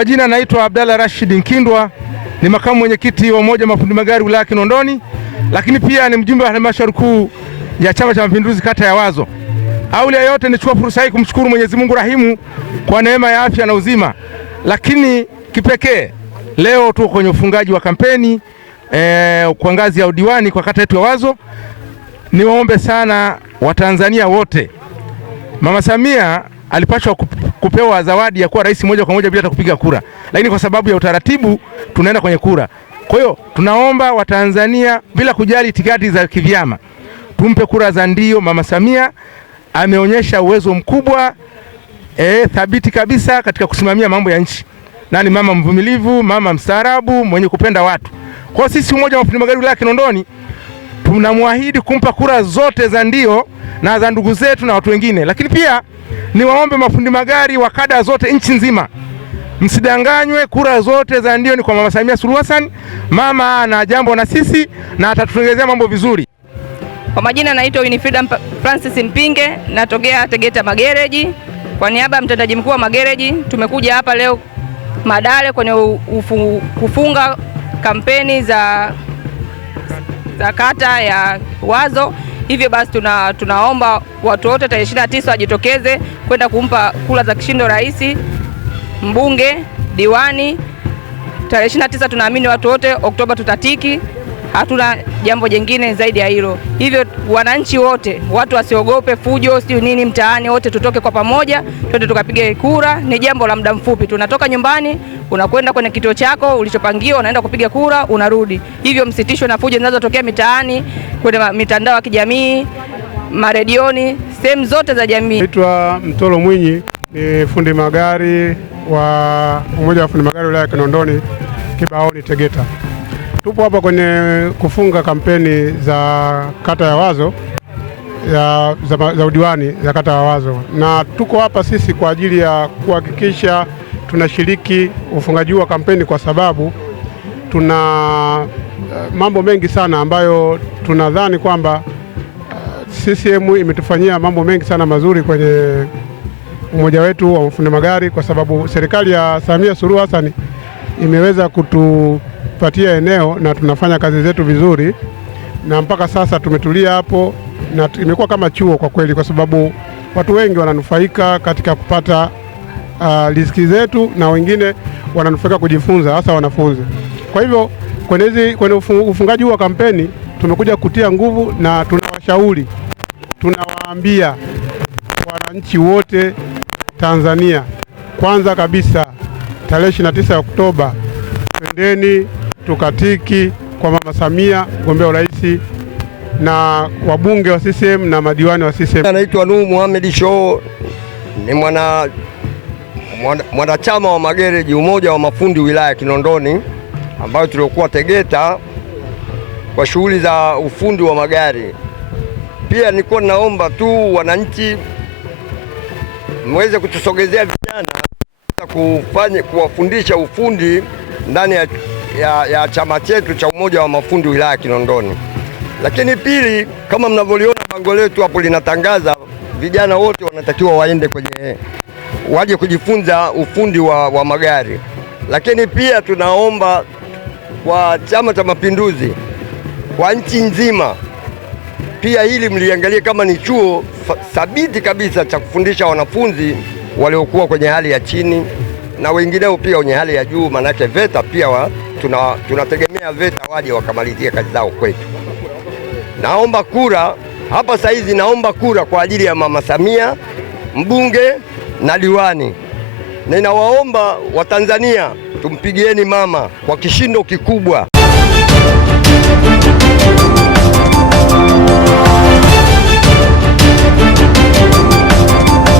majina naitwa Abdalla Rashid Nkindwa, ni makamu mwenyekiti wa Umoja wa Mafundi Magari wilaya Kinondoni, lakini pia ni mjumbe wa halmashauri kuu ya Chama cha Mapinduzi kata ya Wazo. Awali ya yote nichukua fursa hii kumshukuru Mwenyezi Mungu rahimu kwa neema ya afya na uzima, lakini kipekee leo tuko kwenye ufungaji wa kampeni kwa ngazi ya udiwani kwa kata yetu ya Wazo. Niwaombe sana Watanzania wote, Mama Samia alipaswa kupewa zawadi ya kuwa rais moja kwa moja bila hata kupiga kura, lakini kwa sababu ya utaratibu tunaenda kwenye kura. Kwa hiyo tunaomba Watanzania bila kujali itikadi za kivyama tumpe kura za ndio. Mama Samia ameonyesha uwezo mkubwa thabiti kabisa katika kusimamia mambo ya nchi, na ni mama mvumilivu, mama mstaarabu, mwenye kupenda watu. Kwa sisi Umoja wa Mafundi Magari wilaya Kinondoni tunamwahidi kumpa kura zote za ndio na za ndugu zetu na watu wengine. Lakini pia niwaombe mafundi magari wa kada zote nchi nzima, msidanganywe, kura zote za ndio ni kwa Mama Samia Suluhu Hassan. Mama ana jambo na sisi na atatutengenezea mambo vizuri. Kwa majina naitwa Winifrida Francis Mpinge, natokea Tegeta Magereji. Kwa niaba ya mtendaji mkuu wa magereji tumekuja hapa leo Madale kwenye kufunga kampeni za kata ya Wazo. Hivyo basi tunaomba watu wote tarehe 29 wajitokeze kwenda kumpa kula za kishindo rais, mbunge, diwani. Tarehe 29 tunaamini watu wote Oktoba tutatiki. Hatuna jambo jingine zaidi ya hilo. Hivyo wananchi wote, watu wasiogope fujo sio nini mtaani, wote tutoke kwa pamoja twende tukapige kura. Ni jambo la muda mfupi, tunatoka nyumbani unakwenda kwenye kituo chako ulichopangiwa, unaenda kupiga kura, unarudi. Hivyo msitishwe na fujo zinazotokea mitaani, kwenye mitandao ya kijamii, maredioni, sehemu zote za jamii. Naitwa Mtolo Mwinyi, ni fundi magari wa Umoja wa Fundi Magari wilaya Kinondoni Kibaoni Tegeta. Tupo hapa kwenye kufunga kampeni za kata ya Wazo za udiwani za kata ya Wazo, na tuko hapa sisi kwa ajili ya kuhakikisha tunashiriki ufungaji wa kampeni, kwa sababu tuna mambo mengi sana ambayo tunadhani kwamba CCM imetufanyia mambo mengi sana mazuri kwenye umoja wetu wa mafundi magari, kwa sababu serikali ya Samia Suluhu Hassan imeweza kutupatia eneo na tunafanya kazi zetu vizuri, na mpaka sasa tumetulia hapo, na imekuwa kama chuo kwa kweli, kwa sababu watu wengi wananufaika katika kupata riziki zetu, na wengine wananufaika kujifunza, hasa wanafunzi. Kwa hivyo kwenye ufungaji wa kampeni tumekuja kutia nguvu, na tunawashauri, tunawaambia wananchi wote Tanzania, kwanza kabisa tarehe 29 Oktoba twendeni tukatiki kwa Mama Samia, mgombea urais, na wabunge wa CCM na madiwani wa CCM. Anaitwa Nuhu Muhammad Show, ni mwanachama wa magereji Umoja wa Mafundi wilaya Kinondoni, ambayo tulikuwa Tegeta kwa shughuli za ufundi wa magari. Pia nilikuwa naomba tu wananchi mweze kutusogezea vijana kuwafundisha ufundi ndani ya chama chetu cha Umoja wa Mafundi wilaya Kinondoni. Lakini pili, kama mnavyoliona bango letu hapo linatangaza vijana wote wanatakiwa waje kujifunza ufundi wa magari. Lakini pia tunaomba kwa Chama cha Mapinduzi kwa nchi nzima, pia hili mliangalie kama ni chuo thabiti kabisa cha kufundisha wanafunzi waliokuwa kwenye hali ya chini na wengineo pia wenye hali ya juu, manake VETA pia tunategemea VETA waje wakamalizia kazi zao kwetu. Naomba kura hapa saizi, naomba kura kwa ajili ya Mama Samia, mbunge na diwani. Ninawaomba Watanzania tumpigieni mama kwa kishindo kikubwa.